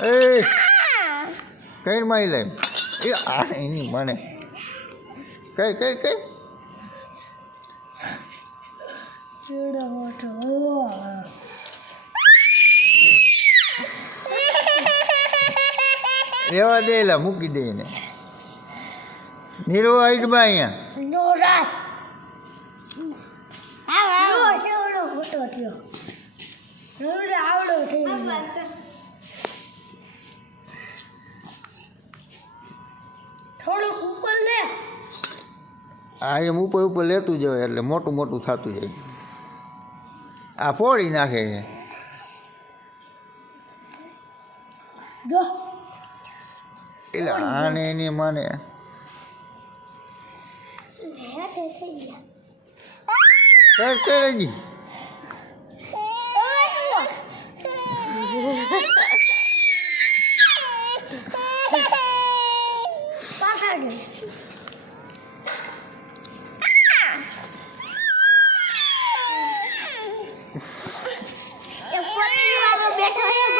એ કઈ મારી લે એ આ એની મને કઈ કઈ કઈ રેવા દે લા મૂકી દે એને નીરો હાઈટમાં અહીંયા થોડુંક ઉપર લે આ એમ ઉપર ઉપર લેતું જાય એટલે મોટું મોટું થતું જાય આ ફોડી નાખે છે જો એટલે આને એની માને કર કર હજી બેઠો